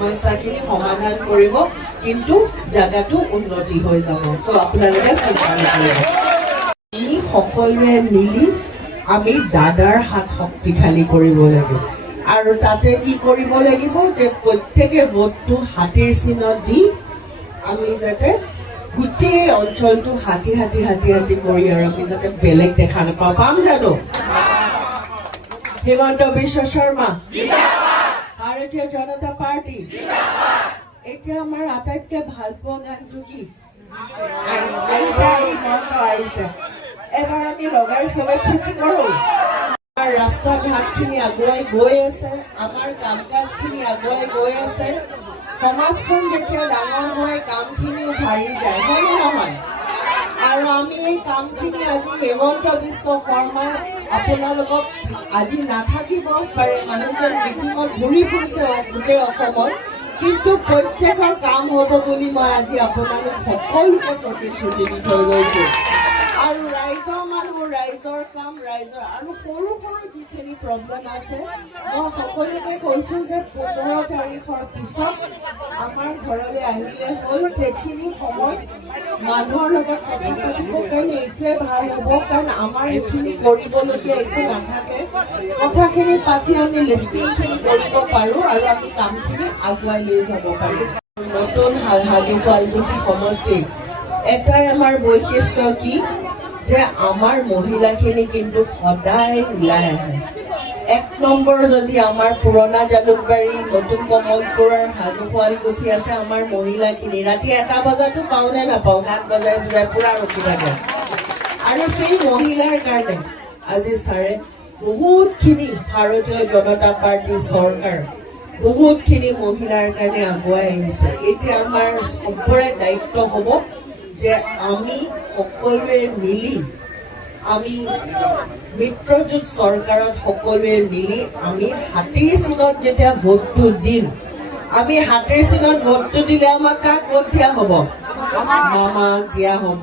সমস্যাখিনি সমাধান কৰিব, কিন্তু জাগাটো উন্নতি হৈ যাব। চ' আপোনালোকে চিন্তা নকৰিব। আমি সকলোৱে মিলি আমি দাদাৰ হাত শক্তিশালী কৰিব লাগিব। আৰু তাতে কি কৰিব লাগিব যে প্ৰত্যেকে ভোটটো হাতীৰ চিহ্নত দি আমি যাতে গোটেই অঞ্চলটো হাতী হাতী হাতী হাতী কৰি আৰু আমি যাতে বেলেগ দেখা নাপাওঁ। পাম জানো? হিমন্ত বিশ্ব শৰ্মা, ভাৰতীয় জনতা পাৰ্টি। এতিয়া আমাৰ আটাইতকৈ ভাল পোৱা গানটো কি? আহিছে। এবাৰ আমি লগাই চবে ফূৰ্তি কৰো। আমাৰ ৰাস্তা ঘাটখিনি আগুৱাই গৈ আছে, আমাৰ কাম কাজখিনি আগুৱাই গৈ আছে। সমাজখন যেতিয়া ডাঙৰ হয় কামখিনিও ভাৰি যায়, হয় নে নহয়? আৰু আমি এই কামখিনি আজি হিমন্ত বিশ্ব শৰ্মা আপোনালোকক আজি নাথাকিব পাৰে, মানুহজন মিটিঙত ঘূৰি ফুৰিছে গোটেই অসমত, কিন্তু প্ৰত্যেকৰ কাম হ'ব বুলি মই আজি আপোনালোক সকলোকে প্ৰতিশ্ৰুতি দি থৈ গৈছো। আৰু ৰাইজৰ মানুহ, ৰাইজৰ কাম, ৰাইজৰ আৰু সৰু সৰু যিখিনি প্ৰব্লেম আছে মই সকলোকে কৈছো যে 15 তাৰিখৰ পিছত আমাৰ ঘৰলৈ আহিলে হ'ল। সেইখিনি সময় মানুহৰ লগত কথা পাতিবৰ কাৰণে এইটোৱে ভাল হ'ব, কাৰণ আমাৰ এইখিনি কৰিবলগীয়া একো নাথাকে। কথাখিনি পাতি আমি লিষ্টিংখিনি কৰিব পাৰোঁ আৰু আমি কামখিনি আগুৱাই লৈ যাব পাৰোঁ। নতুন হাজো শুৱালকুছি সমষ্টিত এটাই আমাৰ বৈশিষ্ট্য কি যে আমাৰ মহিলাখিনি কিন্তু সদায় ওলাই আহে। 1 নম্বৰ যদি আমাৰ পুৰণা জালুকবাৰী, নতুন কমলপুৰ, হাজো শুৱালকুছি আছে, আমাৰ মহিলাখিনি ৰাতি 1 বজাতো পাওঁ নে নাপাওঁ, গান বজাই বজাই পুৰা ৰখি থাকে। আৰু সেই মহিলাৰ কাৰণে আজি ছাৰে বহুতখিনি ভাৰতীয় জনতা পাৰ্টি চৰকাৰ বহুতখিনি মহিলাৰ কাৰণে আগুৱাই আহিছে। এতিয়া আমাৰ সকলোৰে দায়িত্ব হ'ব যে আমি সকলোৱে মিলি আমি মিত্ৰজোঁট চৰকাৰত সকলোৱে মিলি আমি হাতীৰ চিনত যেতিয়া ভোটটো দিম, আমি হাতীৰ চিনত ভোটটো দিলে আমাক কাক ভোট দিয়া হ'ব? মামাক দিয়া হ'ব,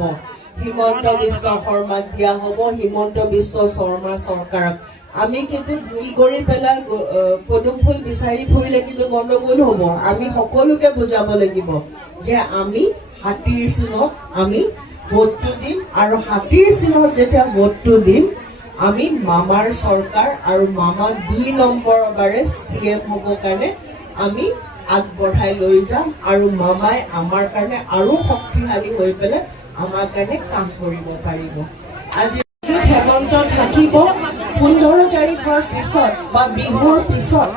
হিমন্ত বিশ্ব শৰ্মাক দিয়া হ'ব, হিমন্ত বিশ্ব শৰ্মা চৰকাৰক। আমি কিন্তু ভুল কৰি পেলাই পদুম ফুল বিচাৰি ফুৰিলে কিন্তু গণ্ডগোল হ'ব। আমি সকলোকে বুজাব লাগিব যে আমি হাতীৰ চিনত আমি ভোটটো দিম, আৰু হাতীৰ চিনত যেতিয়া ভোটটো দিম আমি মামাৰ চৰকাৰ আৰু মামা 2 নম্বৰৰ বাৰে CM হ'বৰ কাৰণে আমি আগবঢ়াই লৈ যাম, আৰু মামাই আমাৰ কাৰণে আৰু শক্তিশালী হৈ পেলাই আমাৰ কাৰণে কাম কৰিব পাৰিব। আজি হেমন্ত থাকিব 15 তাৰিখৰ পিছত বা বিহুৰ পিছত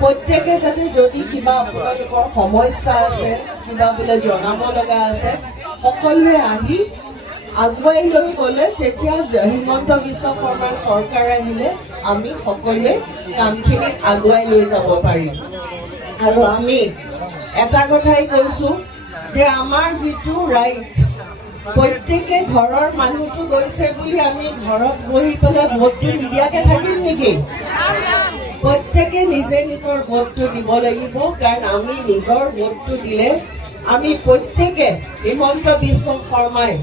প্ৰত্যেকে যাতে যদি কিবা আপোনালোকৰ সমস্যা আছে, কিবা বোলে জনাব লগা আছে, সকলোৱে আহি আগুৱাই লৈ গ'লে তেতিয়া হিমন্ত বিশ্ব শৰ্মাৰ চৰকাৰ আহিলে আমি সকলোৱে কামখিনি আগুৱাই লৈ যাব পাৰিম। আৰু আমি এটা কথাই কৈছো যে আমাৰ যিটো ৰাইট, প্ৰত্যেকে ঘৰৰ মানুহটো গৈছে বুলি আমি ঘৰত বহি পেলাই ভোটটো নিদিয়াকে থাকিম নেকি? প্ৰত্যেকে নিজে নিজৰ ভোটটো দিব লাগিব, কাৰণ আমি নিজৰ ভোটটো দিলে আমি প্ৰত্যেকে হিমন্ত বিশ্ব শৰ্মাই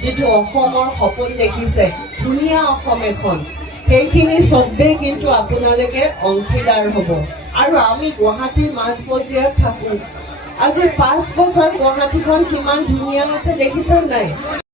যিটো অসমৰ সপোন দেখিছে, ধুনীয়া অসম এখন, সেইখিনি চবেই কিন্তু আপোনালোকে অংশীদাৰ হ'ব। আৰু আমি গুৱাহাটীৰ মাজমজিয়াত থাকোঁ, আজি 5 বছৰ গুৱাহাটীখন কিমান ধুনীয়া হৈছে দেখিছে নাই?